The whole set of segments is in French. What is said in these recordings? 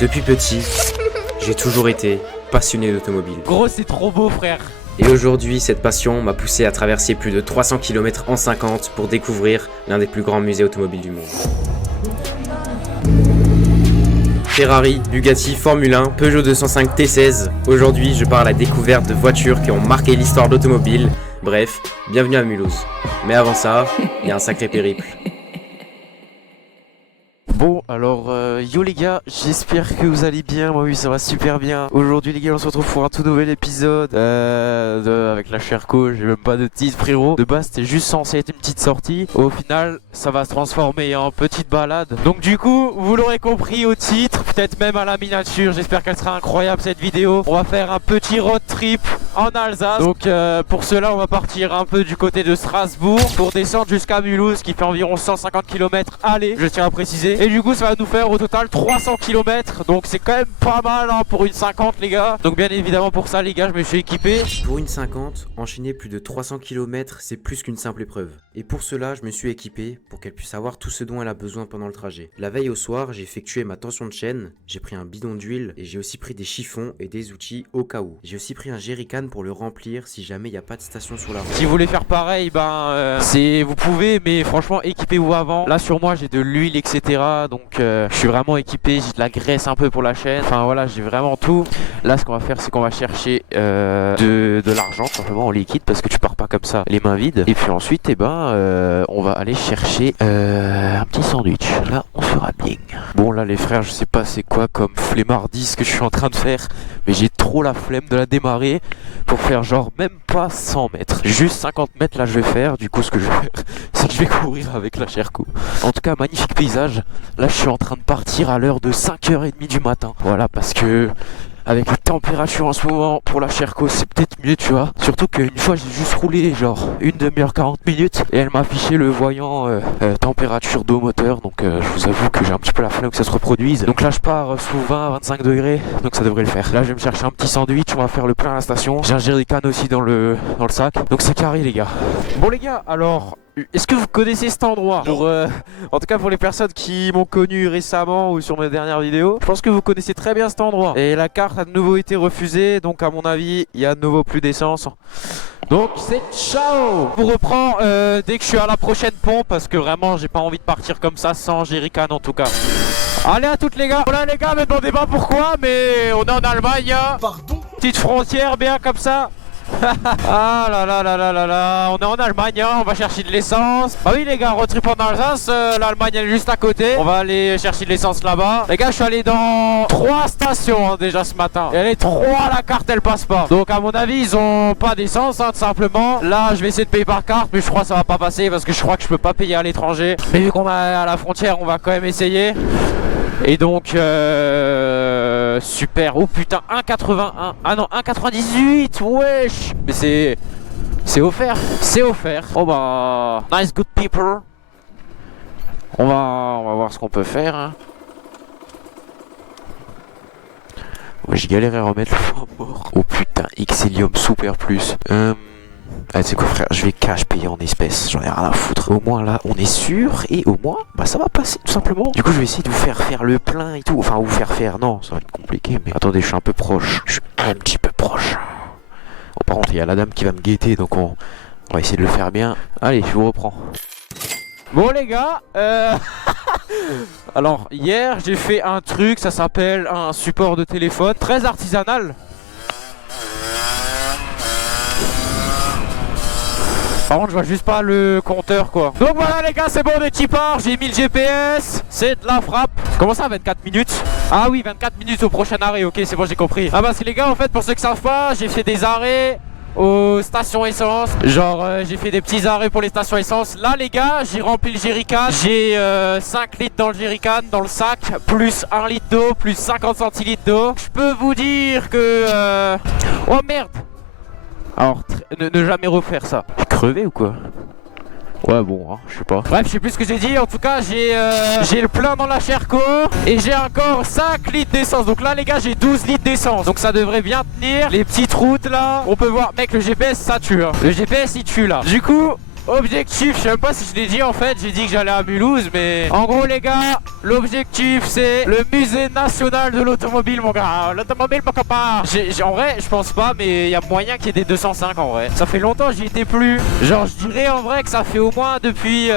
Depuis petit, j'ai toujours été passionné d'automobile. Gros, c'est trop beau, frère. Et aujourd'hui, cette passion m'a poussé à traverser plus de 300 km en 50 pour découvrir l'un des plus grands musées automobiles du monde. Ferrari, Bugatti, Formule 1, Peugeot 205 T16. Aujourd'hui, je pars à la découverte de voitures qui ont marqué l'histoire de l'automobile. Bref, bienvenue à Mulhouse. Mais avant ça, il y a un sacré périple. Bon, alors, yo les gars, j'espère que vous allez bien. Moi, oui, ça va super bien. Aujourd'hui, les gars, on se retrouve pour un tout nouvel épisode avec la Sherco. J'ai même pas de titre, frérot. De base, c'était juste censé être une petite sortie. Au final, ça va se transformer en petite balade. Donc, du coup, vous l'aurez compris au titre, peut-être même à la miniature. J'espère qu'elle sera incroyable cette vidéo. On va faire un petit road trip en Alsace. Donc, pour cela, on va partir un peu du côté de Strasbourg pour descendre jusqu'à Mulhouse, qui fait environ 150 km aller, je tiens à préciser. Et du coup, ça va nous faire au total 300 km. Donc, c'est quand même pas mal hein, pour une 50, les gars. Donc, bien évidemment, pour ça, les gars, je me suis équipé. Pour une 50, enchaîner plus de 300 km, c'est plus qu'une simple épreuve. Et pour cela, je me suis équipé pour qu'elle puisse avoir tout ce dont elle a besoin pendant le trajet. La veille au soir, j'ai effectué ma tension de chaîne, j'ai pris un bidon d'huile et j'ai aussi pris des chiffons et des outils au cas où. J'ai aussi pris un jerrycan pour le remplir si jamais il n'y a pas de station sur la route. Si vous voulez faire pareil, vous pouvez, mais franchement, équipez-vous avant. Là, sur moi, j'ai de l'huile, etc. Donc, je suis vraiment équipé. J'ai de la graisse un peu pour la chaîne. Enfin, voilà, j'ai vraiment tout. Là, ce qu'on va faire, c'est qu'on va chercher de l'argent, simplement en liquide, parce que tu pars pas comme ça, les mains vides. Et puis ensuite, on va aller chercher un petit sandwich. Là, on fera bien. Bon, là, les frères, je sais pas c'est quoi comme flemmardise que je suis en train de faire, mais j'ai trop la flemme de la démarrer pour faire genre même pas 100 mètres. Juste 50 mètres, là, je vais faire. Du coup, ce que je vais faire, c'est que je vais courir avec la Sherco. En tout cas, magnifique paysage. Là, je suis en train de partir à l'heure de 5h30 du matin. Voilà, parce que avec les températures en ce moment pour la Sherco, c'est peut-être mieux, tu vois. Surtout qu'une fois, j'ai juste roulé genre une demi-heure 40 minutes et elle m'a affiché le voyant température d'eau moteur. Donc, je vous avoue que j'ai un petit peu la flemme que ça se reproduise. Donc là, je pars sous 20-25 degrés, donc ça devrait le faire. Là, je vais me chercher un petit sandwich, on va faire le plein à la station. J'ai un jerrycan aussi dans le sac. Donc c'est carré, les gars. Bon, les gars, alors, est-ce que vous connaissez cet endroit? En tout cas pour les personnes qui m'ont connu récemment ou sur mes dernières vidéos, je pense que vous connaissez très bien cet endroit. Et la carte a de nouveau été refusée, donc à mon avis, il y a de nouveau plus d'essence. Donc c'est ciao. Je vous reprends dès que je suis à la prochaine pompe, parce que vraiment j'ai pas envie de partir comme ça sans jerrycan en tout cas. Allez à toutes les gars. Voilà les gars, me demandez pas pourquoi, mais on est en Allemagne hein. Pardon. Petite frontière bien comme ça. Ah là là là là là là, on est en Allemagne, hein, on va chercher de l'essence. Ah oui les gars, road trip en Alsace, l'Allemagne elle est juste à côté. On va aller chercher de l'essence là-bas. Les gars, je suis allé dans 3 stations hein, déjà ce matin. Et les 3, la carte elle passe pas. Donc à mon avis ils ont pas d'essence hein, tout simplement. Là je vais essayer de payer par carte, mais je crois que ça va pas passer parce que je crois que je peux pas payer à l'étranger. Mais vu qu'on est à la frontière, on va quand même essayer. Et donc super. Oh putain, 1,81. Ah non, 1,98. Wesh. Mais c'est offert. C'est offert. Oh bah nice good people. On va voir ce qu'on peut faire hein. Ouais, j'ai galéré à remettre le point mort. Oh putain, Xelium Super Plus. Ah, tu sais quoi frère, je vais cash payer en espèces, j'en ai rien à foutre. Au moins là on est sûr et au moins bah ça va passer tout simplement. Du coup je vais essayer de vous faire le plein et tout. Enfin vous faire, non ça va être compliqué mais attendez, je suis un peu proche. Je suis un petit peu proche. Oh, par contre il y a la dame qui va me guetter donc on va essayer de le faire bien. Allez, je vous reprends. Bon les gars, alors hier j'ai fait un truc, ça s'appelle un support de téléphone très artisanal. Par contre je vois juste pas le compteur quoi. Donc voilà les gars, c'est bon, on est qui part. J'ai mis le GPS, c'est de la frappe. Comment ça 24 minutes? Ah oui 24 minutes au prochain arrêt, ok c'est bon j'ai compris. Ah parce que les gars en fait pour ceux qui savent pas, j'ai fait des arrêts aux stations essence. Genre j'ai fait des petits arrêts pour les stations essence. Là les gars j'ai rempli le jerrycan. J'ai 5 litres dans le jerrycan, dans le sac, plus 1 litre d'eau, plus 50 centilitres d'eau. Je peux vous dire que oh merde. Alors, ne jamais refaire ça. J'ai crevé ou quoi? Ouais bon, hein, je sais pas. Bref, je sais plus ce que j'ai dit. En tout cas, j'ai le plein dans la Sherco. Et j'ai encore 5 litres d'essence. Donc là, les gars, j'ai 12 litres d'essence. Donc ça devrait bien tenir. Les petites routes là, on peut voir. Mec, le GPS, ça tue. Hein. Le GPS, il tue là. Du coup, objectif, je sais même pas si je l'ai dit en fait, j'ai dit que j'allais à Mulhouse, mais en gros les gars, l'objectif c'est le musée national de l'automobile mon gars, l'automobile mon copain. En vrai, je pense pas, mais il y a moyen qu'il y ait des 205 en vrai. Ça fait longtemps j'y étais plus. Genre je dirais en vrai que ça fait au moins depuis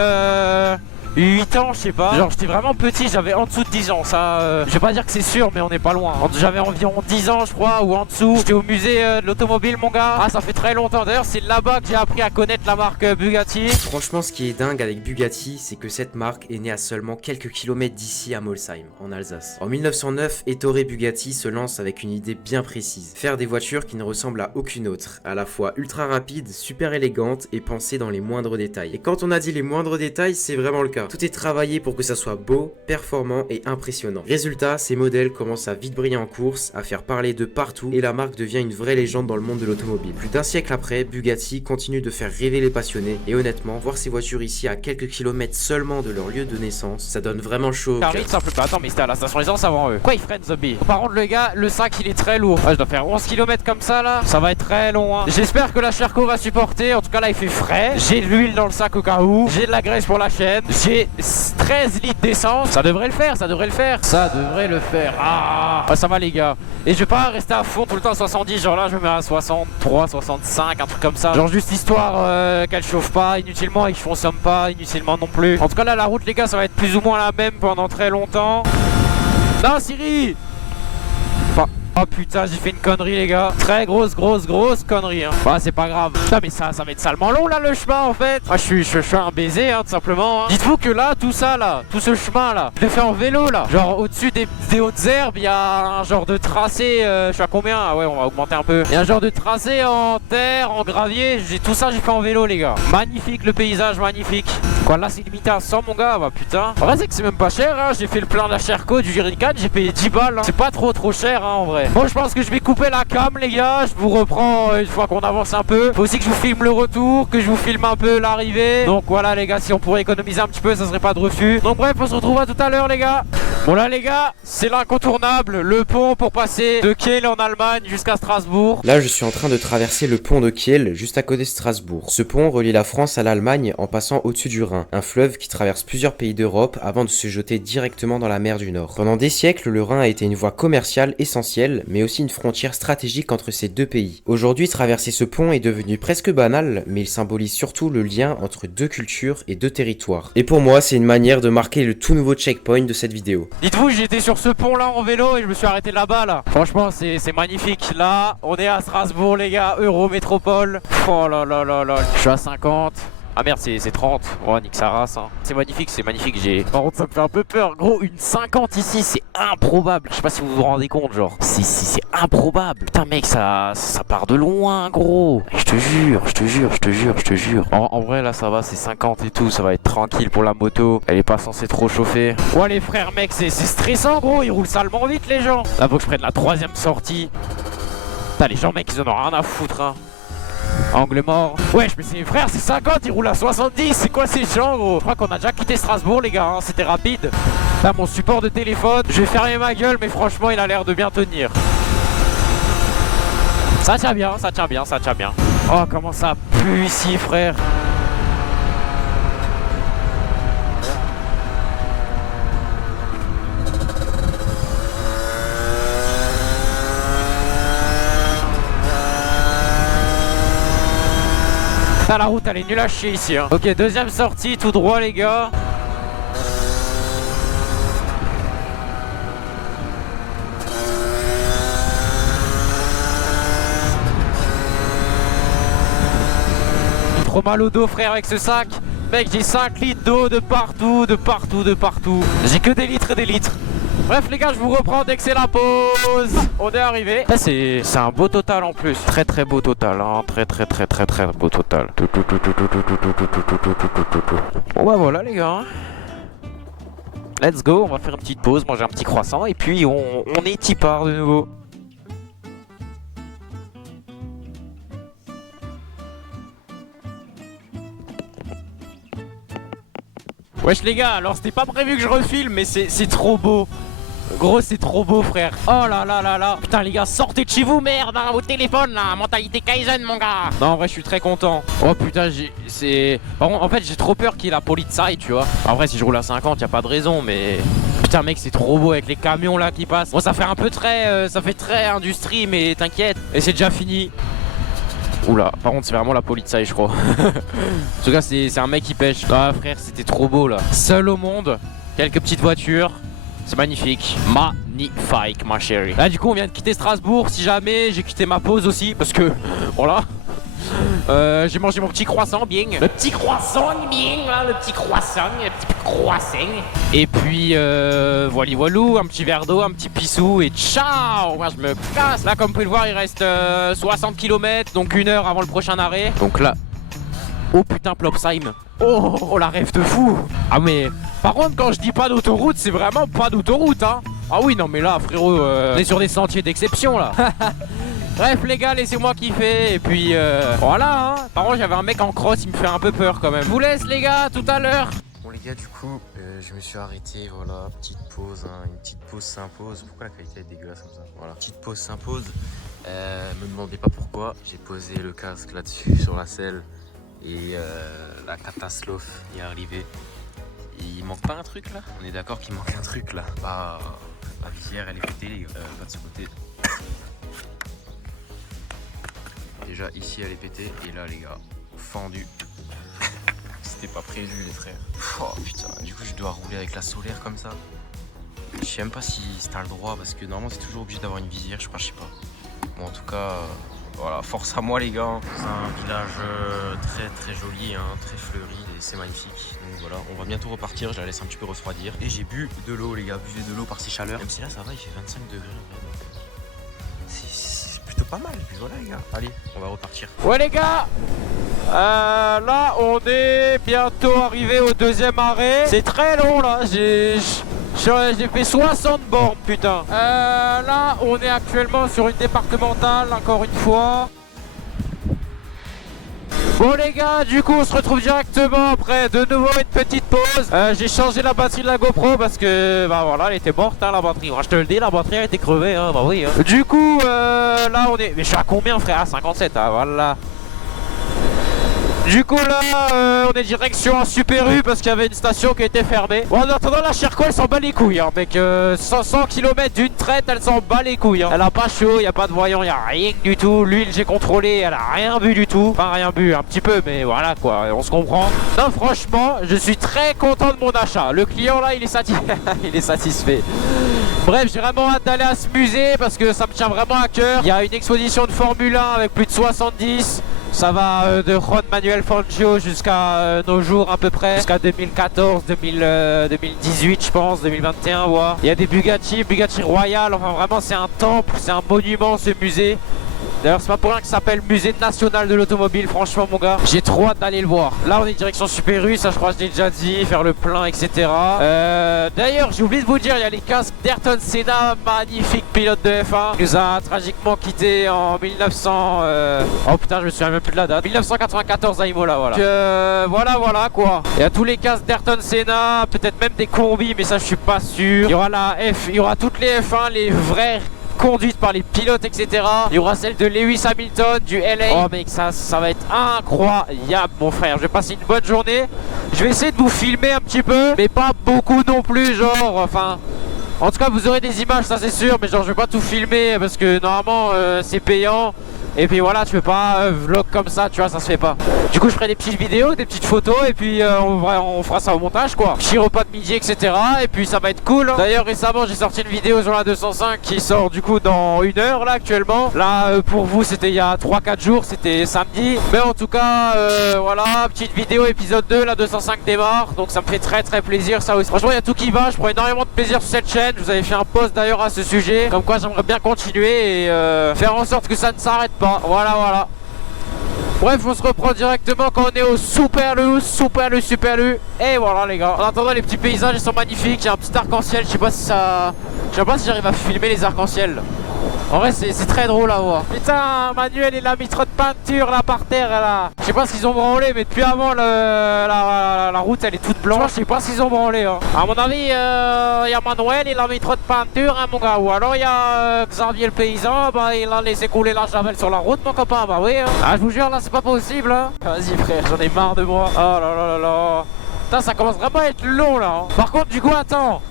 8 ans, je sais pas. Genre j'étais vraiment petit, j'avais en dessous de 10 ans. Ça, je vais pas dire que c'est sûr, mais on n'est pas loin. J'avais environ 10 ans, je crois, ou en dessous. J'étais au musée de l'automobile, mon gars. Ah, ça fait très longtemps. D'ailleurs, c'est là-bas que j'ai appris à connaître la marque Bugatti. Franchement, ce qui est dingue avec Bugatti, c'est que cette marque est née à seulement quelques kilomètres d'ici à Molsheim, en Alsace. En 1909, Ettore Bugatti se lance avec une idée bien précise. Faire des voitures qui ne ressemblent à aucune autre, à la fois ultra rapides, super élégantes et pensées dans les moindres détails. Et quand on a dit les moindres détails, c'est vraiment le cas. Tout est travaillé pour que ça soit beau, performant et impressionnant. Résultat, ces modèles commencent à vite briller en course, à faire parler de partout et la marque devient une vraie légende dans le monde de l'automobile. Plus d'un siècle après, Bugatti continue de faire rêver les passionnés et honnêtement, voir ces voitures ici à quelques kilomètres seulement de leur lieu de naissance, ça donne vraiment chaud au cœur. Attends, mais c'était à la station essence avant eux. Quoi, ils freinent Zombie? Par contre, le gars, le sac il est très lourd. Ouais, je dois faire 11 km comme ça là. Ça va être très long. Hein. J'espère que la Sherco va supporter. En tout cas, là, il fait frais. J'ai de l'huile dans le sac au cas où. J'ai de la graisse pour la chaîne. J'ai 13 litres d'essence. Ça devrait le faire, ça devrait le faire. Ça devrait le faire. Ah, ça va, les gars. Et je vais pas rester à fond tout le temps à 70. Genre là, je me mets à 63, 65, un truc comme ça. Genre juste histoire qu'elle chauffe pas inutilement et que je consomme pas inutilement non plus. En tout cas, là, la route, les gars, ça va être plus ou moins la même pendant très longtemps. Non, Siri! Oh putain, j'ai fait une connerie les gars. Très grosse connerie hein. Bah c'est pas grave. Putain mais ça va être salement long là le chemin en fait. Moi je suis un baiser hein tout simplement hein. Dites-vous que là, tout ça là, tout ce chemin là, je l'ai fait en vélo là. Genre au-dessus des hautes herbes, il y a un genre de tracé, je suis à combien? Ah ouais on va augmenter un peu. Il y a un genre de tracé en terre, en gravier. Tout ça j'ai fait en vélo les gars. Magnifique le paysage, magnifique. Quoi là c'est limité à 100 mon gars, bah putain. En vrai c'est que c'est même pas cher hein. J'ai fait le plein de la Sherco, du Jerrycan, j'ai payé 10 balles hein. C'est pas trop cher hein en vrai. Bon je pense que je vais couper la cam les gars. Je vous reprends une fois qu'on avance un peu. Faut aussi que je vous filme le retour, que je vous filme un peu l'arrivée. Donc voilà les gars, si on pourrait économiser un petit peu ça serait pas de refus. Donc bref on se retrouve à tout à l'heure les gars. Bon là les gars, c'est l'incontournable, le pont pour passer de Kiel en Allemagne jusqu'à Strasbourg. Là je suis en train de traverser le pont de Kiel juste à côté de Strasbourg. Ce pont relie la France à l'Allemagne en passant au-dessus du Rhin, un fleuve qui traverse plusieurs pays d'Europe avant de se jeter directement dans la mer du Nord. Pendant des siècles, le Rhin a été une voie commerciale essentielle, mais aussi une frontière stratégique entre ces deux pays. Aujourd'hui, traverser ce pont est devenu presque banal, mais il symbolise surtout le lien entre deux cultures et deux territoires. Et pour moi, c'est une manière de marquer le tout nouveau checkpoint de cette vidéo. Dites-vous, j'étais sur ce pont là en vélo et je me suis arrêté là-bas là. Franchement, c'est magnifique. Là, on est à Strasbourg les gars, Eurométropole. Oh là là là là, je suis à 50. Ah merde c'est 30, oh nique sa race hein. C'est magnifique, j'ai... Par contre ça me fait un peu peur, gros, une 50 ici c'est improbable. Je sais pas si vous vous rendez compte genre, c'est improbable. Putain mec ça part de loin gros. Je te jure. En vrai là ça va, c'est 50 et tout, ça va être tranquille pour la moto. Elle est pas censée trop chauffer. Ouais les frères mec c'est stressant gros, ils roulent salement vite les gens. Là faut que je prenne la troisième sortie. Putain les gens mec ils en ont rien à foutre hein. Angle mort. Wesh mais c'est mes frères, c'est 50, ils roulent à 70. C'est quoi ces gens gros? Je crois qu'on a déjà quitté Strasbourg les gars hein. C'était rapide. Là mon support de téléphone, je vais fermer ma gueule mais franchement il a l'air de bien tenir. Ça tient bien. Oh comment ça pue ici frère. La route elle est nulle à chier ici hein. Ok deuxième sortie tout droit les gars. J'ai trop mal au dos frère avec ce sac. Mec j'ai 5 litres d'eau de partout. J'ai que des litres et des litres. Bref les gars je vous reprends dès que c'est la pause. On est arrivé. Là c'est un beau total en plus. Très beau total hein. Très beau total. Bon bah voilà les gars. Let's go, on va faire une petite pause, manger un petit croissant et puis on est tipard de nouveau. Wesh les gars, alors c'était pas prévu que je refilme mais c'est trop beau. Gros, c'est trop beau, frère. Oh là là là là. Putain, les gars, sortez de chez vous, merde, hein, au téléphone, là. Mentalité Kaizen, mon gars. Non, en vrai, je suis très content. Oh putain, c'est... Par contre, en fait, j'ai trop peur qu'il y ait la police, tu vois. En vrai, si je roule à 50, y a pas de raison, mais... Putain, mec, c'est trop beau avec les camions, là, qui passent. Bon, ça fait un peu très... ça fait très industrie, mais t'inquiète. Et c'est déjà fini. Oula, par contre c'est vraiment la police, je crois. En tout cas c'est un mec qui pêche. Ah frère, c'était trop beau là. Seul au monde, quelques petites voitures. C'est magnifique. Magnifique ma chérie. Là du coup on vient de quitter Strasbourg. Si jamais j'ai quitté ma pause aussi. Parce que voilà. J'ai mangé mon petit croissant bien. Le petit croissant bien là, le petit croissant. Et puis voilà voilou, un petit verre d'eau, un petit pissou et ciao. Moi je me casse. Là comme vous pouvez le voir il reste 60 km. Donc 1 heure avant le prochain arrêt. Donc là. Oh putain Plopsheim. Oh la rêve de fou. Ah mais par contre quand je dis pas d'autoroute, c'est vraiment pas d'autoroute hein. Ah oui non mais là frérot on est sur des sentiers d'exception là. Bref les gars, laissez-moi kiffer. Et puis voilà hein. Par contre j'avais un mec en cross, il me fait un peu peur quand même. Je vous laisse les gars, tout à l'heure. Bon les gars, du coup je me suis arrêté, voilà, petite pause hein. Une petite pause s'impose. Pourquoi la qualité est dégueulasse comme ça? Voilà, petite pause s'impose. Me demandez pas pourquoi. J'ai posé le casque là-dessus sur la selle. Et la catastrophe est arrivée. Il manque pas un truc là? On est d'accord qu'il manque un truc là. Bah, la visière elle est pétée les gars. Pas de ce côté. Déjà ici elle est pétée et là les gars, fendu. C'était pas prévu les frères. Oh putain, du coup je dois rouler avec la solaire comme ça. Je sais même pas si t'as le droit parce que normalement c'est toujours obligé d'avoir une visière, je sais pas. Bon en tout cas, voilà, force à moi les gars. C'est un village très très joli, hein, très fleuri et c'est magnifique. Donc voilà, on va bientôt repartir, je la laisse un petit peu refroidir. Et j'ai bu de l'eau les gars, buvez de l'eau par ces chaleurs. Même si là ça va, il fait 25 degrés en vrai. C'est plutôt pas mal. Puis voilà les gars, allez, on va repartir. Ouais les gars, là on est bientôt arrivé au deuxième arrêt. C'est très long là, j'ai fait 60 bornes putain. Là on est actuellement sur une départementale encore une fois. Bon les gars, du coup on se retrouve directement après de nouveau une petite pause. J'ai changé la batterie de la GoPro parce que bah voilà elle était morte hein, la batterie. Moi, je te le dis, la batterie a été crevée hein, bah oui hein. Du coup là on est... Mais je suis à combien frère? À 57 hein, voilà. Du coup là on est direction en Super U parce qu'il y avait une station qui était fermée. Bon en attendant la Cherco elle s'en bat les couilles hein, mec. 100 km d'une traite elle s'en bat les couilles hein. Elle a pas chaud, il y a pas de voyant, il y a rien du tout. L'huile j'ai contrôlé, elle a rien bu du tout. Enfin rien bu, un petit peu mais voilà quoi, on se comprend. Non franchement je suis très content de mon achat. Le client là il est il est satisfait. Bref j'ai vraiment hâte d'aller à ce musée parce que ça me tient vraiment à cœur. Il y a une exposition de Formule 1 avec plus de 70. Ça va de Juan Manuel Fangio jusqu'à nos jours à peu près, jusqu'à 2014, 2018 je pense, 2021 voire. Il y a des Bugatti Royal, enfin vraiment c'est un temple, c'est un monument ce musée. D'ailleurs c'est pas pour rien que ça s'appelle Musée National de l'Automobile, franchement mon gars, j'ai trop hâte d'aller le voir. Là on est direction Super U, ça je crois que je l'ai déjà dit, faire le plein etc. D'ailleurs j'ai oublié de vous dire, il y a les casques d'Ayrton Senna, magnifique pilote de F1, qui nous a tragiquement quitté en 1900... Oh putain je me souviens même plus de la date, 1994 à Imola voilà. Voilà quoi. Il y a tous les casques d'Ayrton Senna, peut-être même des combis mais ça je suis pas sûr. Il y aura toutes les F1, les vrais conduite par les pilotes etc. Il y aura celle de Lewis Hamilton du LA. Oh mec ça va être incroyable mon frère. Je vais passer une bonne journée. Je vais essayer de vous filmer un petit peu mais pas beaucoup non plus genre enfin. En tout cas vous aurez des images ça c'est sûr. Mais genre je vais pas tout filmer parce que normalement c'est payant. Et puis voilà tu peux pas vlog comme ça tu vois ça se fait pas. Du coup je ferai des petites vidéos, des petites photos. Et puis on fera ça au montage quoi. Petit repas de midi etc. Et puis ça va être cool hein. D'ailleurs récemment j'ai sorti une vidéo sur la 205 qui sort du coup dans 1 heure là actuellement. Là pour vous c'était il y a 3-4 jours, c'était samedi. Mais en tout cas voilà, petite vidéo épisode 2, la 205 démarre. Donc ça me fait très très plaisir ça aussi. Franchement il y a tout qui va, je prends énormément de plaisir sur cette chaîne. Je vous avais fait un post d'ailleurs à ce sujet. Comme quoi j'aimerais bien continuer et faire en sorte que ça ne s'arrête pas. Voilà. Bref, on se reprend directement quand on est au Super Lu. Et voilà les gars. En attendant les petits paysages ils sont magnifiques. Il y a un petit arc-en-ciel. Je sais pas si j'arrive à filmer les arcs-en-ciel. En vrai, c'est très drôle à voir. Putain, Manuel, il a mis trop de peinture là par terre là. Je sais pas s'ils ont branlé, mais depuis avant, la route elle est toute blanche. Je sais pas s'ils ont branlé. Hein. À mon avis, il y a Manuel, il a mis trop de peinture, hein, mon gars. Ou alors il y a Xavier le paysan, bah, il a laissé couler la javel sur la route, mon copain. Bah oui. Hein. Ah, je vous jure, là, c'est pas possible. Hein. Vas-y, frère, j'en ai marre de moi. Oh là là là là. Putain, ça commence vraiment à être long là. Hein. Par contre, du coup, attends.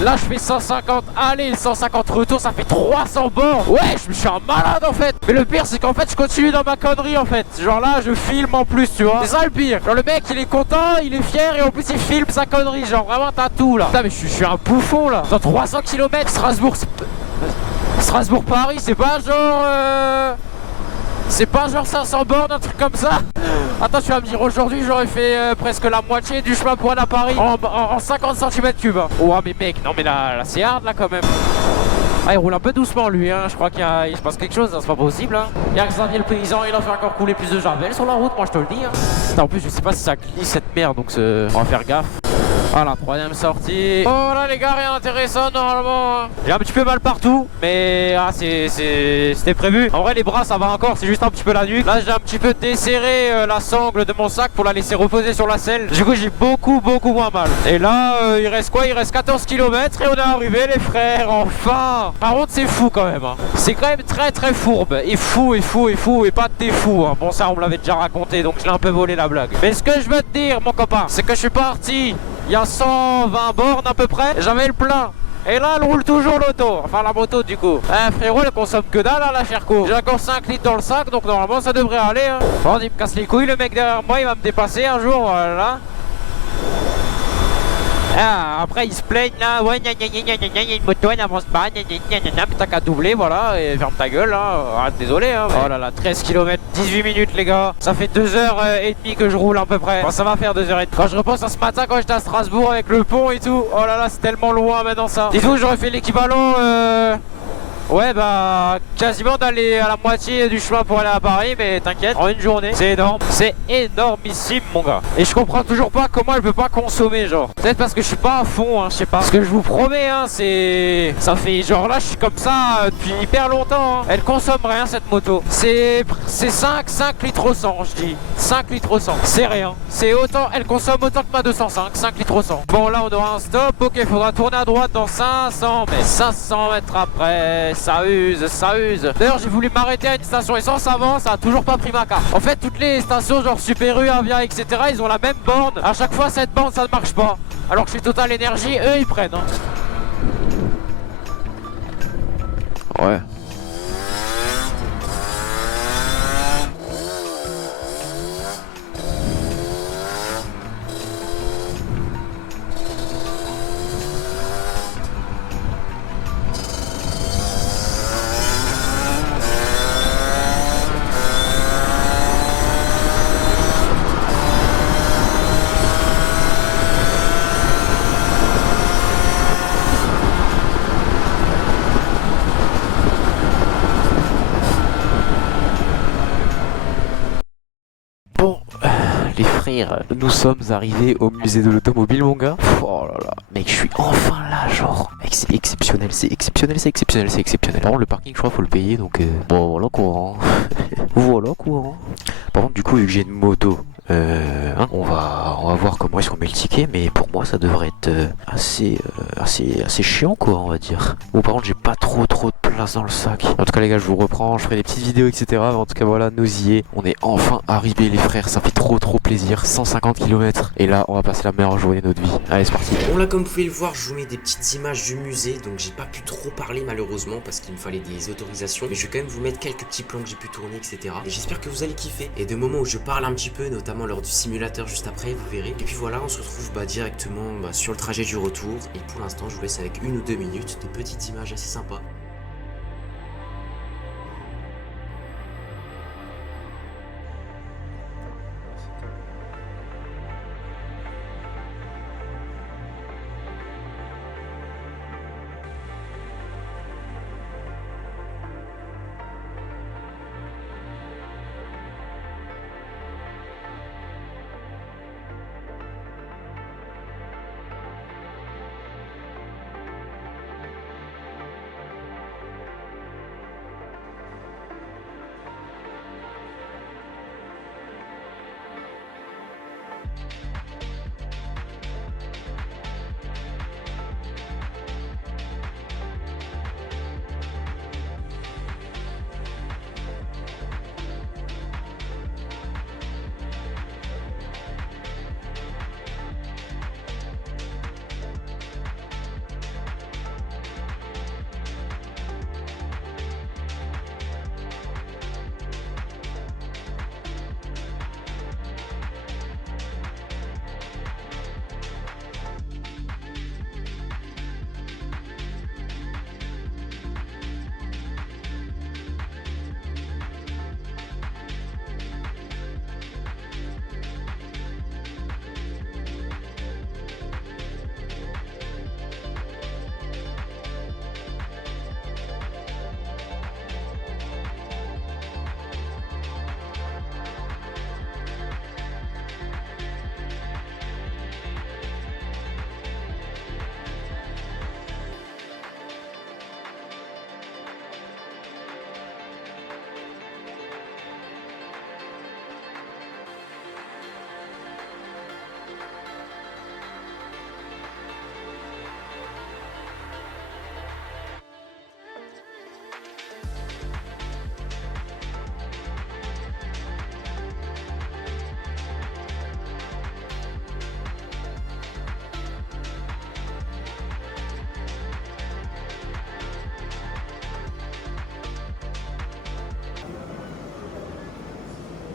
Là je fais 150 aller, 150 retour, ça fait 300 bords. Ouais, je suis un malade en fait. Mais le pire c'est qu'en fait je continue dans ma connerie en fait. Genre là je filme en plus, tu vois. C'est ça le pire. Genre le mec il est content, il est fier et en plus il filme sa connerie. Genre vraiment t'as tout là. Putain mais je suis un bouffon là. Dans 300 km Strasbourg-Paris, c'est pas genre... C'est pas genre 500 bornes, un truc comme ça. Attends, tu vas me dire, aujourd'hui j'aurais fait presque la moitié du chemin pour aller à Paris en 50 cm3. Oh mais mec, non mais là c'est hard là quand même. Ah il roule un peu doucement lui, hein. Je crois qu'il se passe quelque chose, hein. C'est pas possible. Hein. Il y a Xavier le paysan, il a fait encore couler plus de javel sur la route, moi je te le dis. Hein. Putain, en plus je sais pas si ça glisse cette merde, donc on va faire gaffe. Ah la troisième sortie. Oh là les gars, rien d'intéressant normalement. J'ai un petit peu mal partout, mais c'était prévu. En vrai les bras ça va encore, c'est juste un petit peu la nuque. Là j'ai un petit peu desserré la sangle de mon sac pour la laisser reposer sur la selle. Du coup j'ai beaucoup moins mal. Et là il reste quoi? Il reste 14 km et on est arrivé les frères, enfin. Par contre c'est fou quand même. Hein. C'est quand même très fourbe. Et fou et pas de t'es fou. Hein. Bon ça on me l'avait déjà raconté, donc je l'ai un peu volé la blague. Mais ce que je veux te dire mon copain, c'est que je suis parti. Il y a 120 bornes à peu près, j'avais le plein. Et là elle roule toujours l'auto, enfin la moto du coup. Frérot elle consomme que dalle hein, la Sherco. J'ai encore 5 litres dans le sac, donc normalement ça devrait aller. Hein. Bon il me casse les couilles le mec derrière moi, il va me dépasser un jour, voilà. Ah, après ils se plaignent là, ouais gna gna gna gna gna, une moto elle n'avance pas, gna gna gna gna, mais t'as qu'à doubler, voilà, et ferme ta gueule là, ah, désolé hein. Oh là là, 13 km, 18 minutes les gars, ça fait 2h30 que je roule à peu près, bon, ça va faire 2h30. Quand je repense à ce matin quand j'étais à Strasbourg avec le pont et tout, oh là là c'est tellement loin maintenant ça. Dis-toi j'aurais fait l'équivalent ouais bah quasiment d'aller à la moitié du chemin pour aller à Paris, mais t'inquiète, en une journée, c'est énorme, c'est énormissime mon gars. Et je comprends toujours pas comment elle peut pas consommer genre. Peut-être parce que je suis pas à fond, hein, je sais pas. Ce que je vous promets, hein, c'est... Ça fait genre là je suis comme ça depuis hyper longtemps. Hein. Elle consomme rien cette moto. C'est 5 litres au 100 je dis. 5 litres au 100, c'est rien. C'est autant, elle consomme autant que ma 205, 5 litres au 100. Bon là on aura un stop, ok faudra tourner à droite dans 500, mais 500 mètres après... Ça use. D'ailleurs j'ai voulu m'arrêter à une station essence avant, ça a toujours pas pris ma carte. En fait toutes les stations genre Super U, Avia, etc. ils ont la même borne. À chaque fois cette borne ça ne marche pas. Alors que chez Total Energy eux ils prennent. Hein. Ouais. Les frères, nous sommes arrivés au musée de l'automobile mon gars. Oh là là, mec je suis enfin là genre. Mec c'est exceptionnel. Par contre le parking je crois faut le payer donc bon voilà courant. Voilà courant. Par contre du coup vu que j'ai une moto, on va voir comment est-ce qu'on met le ticket, mais pour moi ça devrait être assez chiant quoi on va dire. Bon par contre j'ai pas trop de place dans le sac. En tout cas les gars je vous reprends, je ferai des petites vidéos etc. Mais en tout cas voilà nous y est, on est enfin arrivés les frères, ça fait trop plaisir, 150 km et là on va passer la meilleure journée de notre vie. Allez c'est parti. Bon là comme vous pouvez le voir je vous mets des petites images du musée, donc j'ai pas pu trop parler malheureusement parce qu'il me fallait des autorisations, mais je vais quand même vous mettre quelques petits plans que j'ai pu tourner etc. Et j'espère que vous allez kiffer, et de moments où je parle un petit peu, notamment lors du simulateur juste après, vous verrez. Et puis voilà, on se retrouve directement sur le trajet du retour, et pour l'instant je vous laisse avec 1 ou 2 minutes de petites images assez sympas.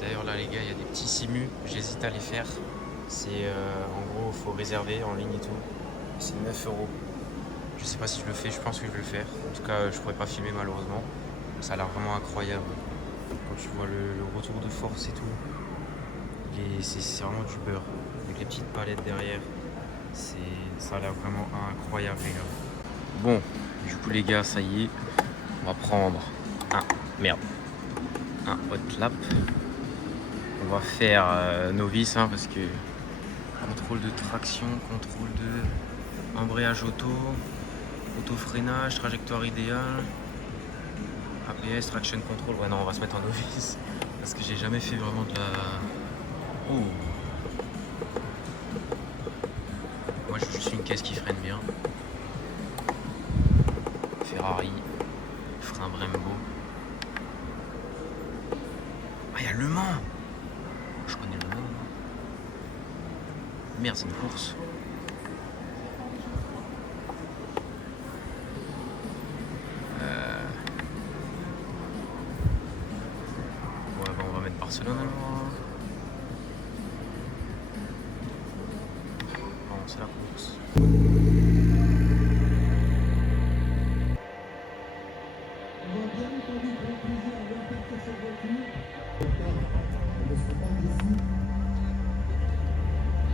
D'ailleurs là les gars, il y a des petits simus, j'hésite à les faire. C'est en gros, faut réserver en ligne et tout. C'est 9 euros. Je sais pas si je le fais, je pense que je vais le faire. En tout cas, je pourrais pas filmer malheureusement. Ça a l'air vraiment incroyable. Quand tu vois le retour de force et tout. C'est vraiment du beurre. Avec les petites palettes derrière. Ça a l'air vraiment incroyable les gars. Bon, du coup les gars, ça y est. On va prendre un hot lap. On va faire novice parce que contrôle de traction, contrôle de embrayage auto, auto-freinage, trajectoire idéale, APS, traction control. Ouais non, on va se mettre en novice parce que j'ai jamais fait vraiment de la... Oh. Moi je suis une caisse qui freine bien. Ferrari, frein Brembo. Ah, il y a Le Mans. Je connais Le Mans. Merde, c'est une course. Ouais, bah on va mettre Barcelone alors. Non, c'est la course.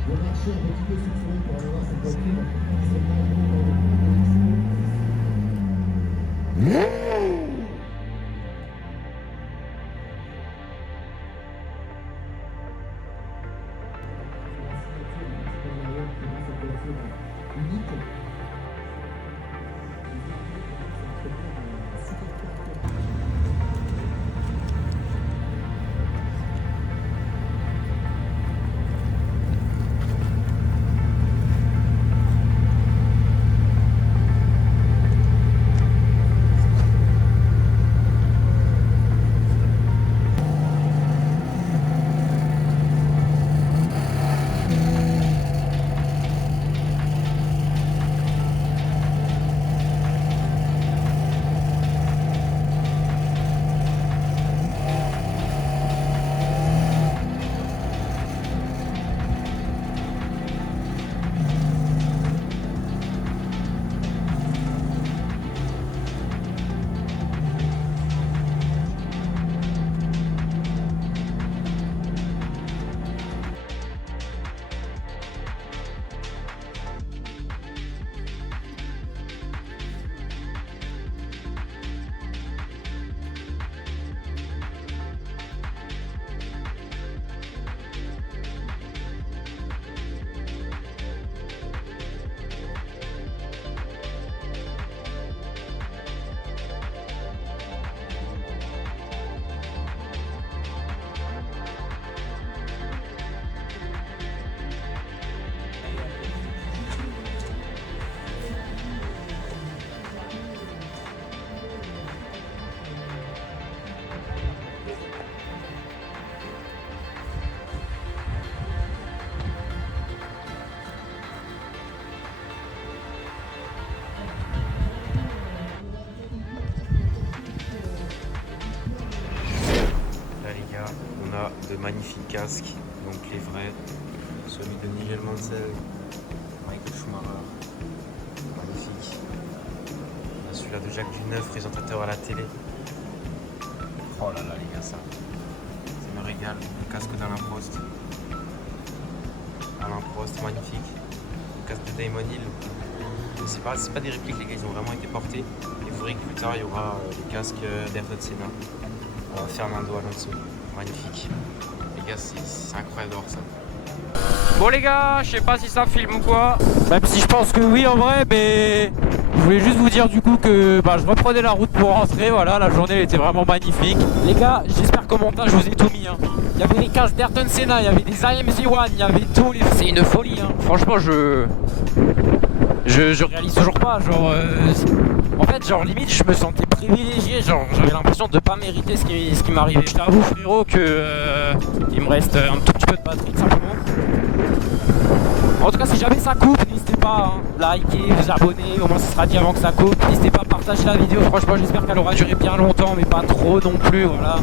Le marché un petit peu sulfuré pour aller voir cette voiture. De magnifiques casques, donc les vrais, celui de Nigel Mansell, Michael Schumacher, magnifique. Celui-là de Jacques Villeneuve, présentateur à la télé. Oh là là les gars, ça me régale. Le casque d'Alain Prost, magnifique. Le casque de Damon Hill. C'est pas des répliques les gars, ils ont vraiment été portés. Et vous verrez que plus tard il y aura les casques d'Ayrton Senna, Fernando Alonso. Magnifique. Les gars, c'est incroyable de voir ça. Bon les gars, je sais pas si ça filme ou quoi. Même si je pense que oui en vrai, mais je voulais juste vous dire du coup que je reprenais la route pour rentrer. Voilà, la journée elle était vraiment magnifique. Les gars, j'espère qu'au montage je vous ai tout mis. Il y avait les casques d'Ayrton Senna, il y avait des AMZ-1, il y avait tout. C'est une folie. Franchement, je réalise toujours pas. En fait, limite, je me sentais privilégié. J'avais l'impression de pas mériter ce qui m'arrivait. Je t'avoue, frérot, que il me reste un tout petit peu de batterie, tout simplement. En tout cas, si jamais ça coupe, n'hésitez pas à liker, vous abonner. Au moins, ça sera dit avant que ça coupe. N'hésitez pas à partager la vidéo. Franchement, j'espère qu'elle aura duré bien longtemps, mais pas trop non plus. Voilà.